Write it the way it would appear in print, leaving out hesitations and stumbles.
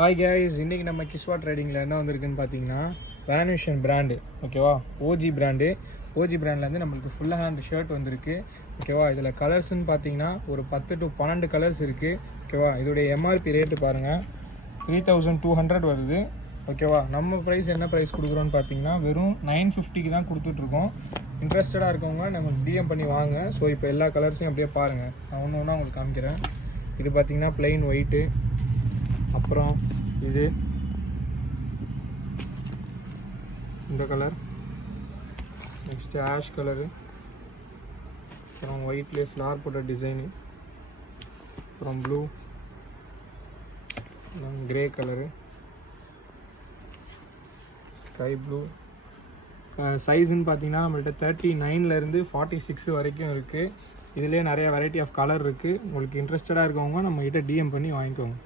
Hi guys, இன்றைக்கி நம்ம கிஸ்வா ட்ரேடிங்கில் என்ன வந்திருக்குன்னு பார்த்தீங்கன்னா வேனுஷன் பிராண்டு. ஓகேவா, ஓஜி பிராண்ட்லேருந்து நம்மளுக்கு ஃபுல் ஹேண்ட் ஷர்ட் வந்திருக்கு. ஓகேவா, இதில் கலர்ஸ்ன்னு பார்த்தீங்கன்னா ஒரு 10 to 12 கலர்ஸ் இருக்குது. ஓகேவா, இதோடைய எம்ஆர்பி ரேட்டு பாருங்கள் 3200 வருது. ஓகேவா, நம்ம ப்ரைஸ் என்ன ப்ரைஸ் கொடுக்குறோன்னு பார்த்தீங்கன்னா வெறும் 950 தான் கொடுத்துட்ருக்கோம். இன்ட்ரெஸ்டடாக இருக்கவங்க நமக்கு டிஎம் பண்ணி வாங்க. ஸோ இப்போ எல்லா கலர்ஸையும் அப்படியே பாருங்கள், நான் ஒன்று ஒன்றா உங்களுக்கு காமிக்கிறேன். இது பார்த்தீங்கன்னா ப்ளைன் ஒயிட்டு, அப்புறம் இது இந்த கலர், நெக்ஸ்ட்டு ஆஷ் கலரு, அப்புறம் ஒயிட்லேயே ஃப்ளார் போட்ட டிசைனு, அப்புறம் blue, grey colour, sky blue. சைஸுன்னு பார்த்தீங்கன்னா நம்மள்கிட்ட 39லேருந்து 46 வரைக்கும் இருக்குது. இதிலே நிறைய வெரைட்டி ஆஃப் கலர் இருக்குது. உங்களுக்கு இன்ட்ரெஸ்டடாக இருக்கவங்க நம்மகிட்ட டிஎம் பண்ணி வாங்கிக்கோங்க.